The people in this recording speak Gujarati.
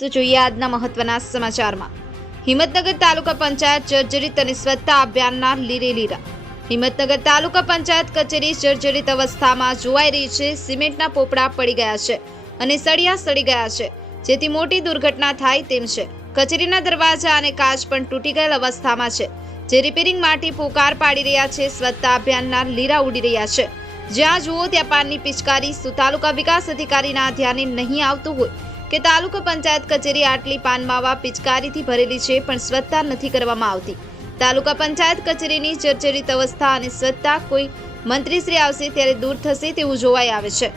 તો જોઈએ આજના મહત્વના સમાચારમાં। હિંમતનગર તાલુકા પંચાયત જર્જરિત અને સ્વચ્છતા અભિયાનના લીરે લીરા। હિંમતનગર તાલુકા પંચાયત કચેરી જર્જરિત અવસ્થામાં જોવાઈ રહી છે। સિમેન્ટના પોપડા પડી ગયા છે અને સળિયા સડી ગયા છે, જેથી મોટી દુર્ઘટના થાય તેમ છે। કચેરીના દરવાજા અને કાચ પણ તૂટી ગયેલ અવસ્થામાં છે, જે રિપેરિંગ માટે પોકાર પાડી રહ્યા છે। સ્વચ્છતા અભિયાનના લીરા ઉડી રહ્યા છે। જ્યાં જુઓ ત્યાં પાનની પિચકારી। શું તાલુકા વિકાસ અધિકારીના ધ્યાને નહીં આવતું હોય કે તાલુકા પંચાયત કચેરી આટલી પાનમાવા પિચકારીથી ભરેલી છે, પણ સ્વચ્છતા નથી કરવામાં આવતી। તાલુકા પંચાયત કચેરીની જર્જરિત અવસ્થા અને સ્વચ્છતા કોઈ મંત્રીશ્રી આવશે ત્યારે દૂર થશે તેવું જોવાઈ આવે છે।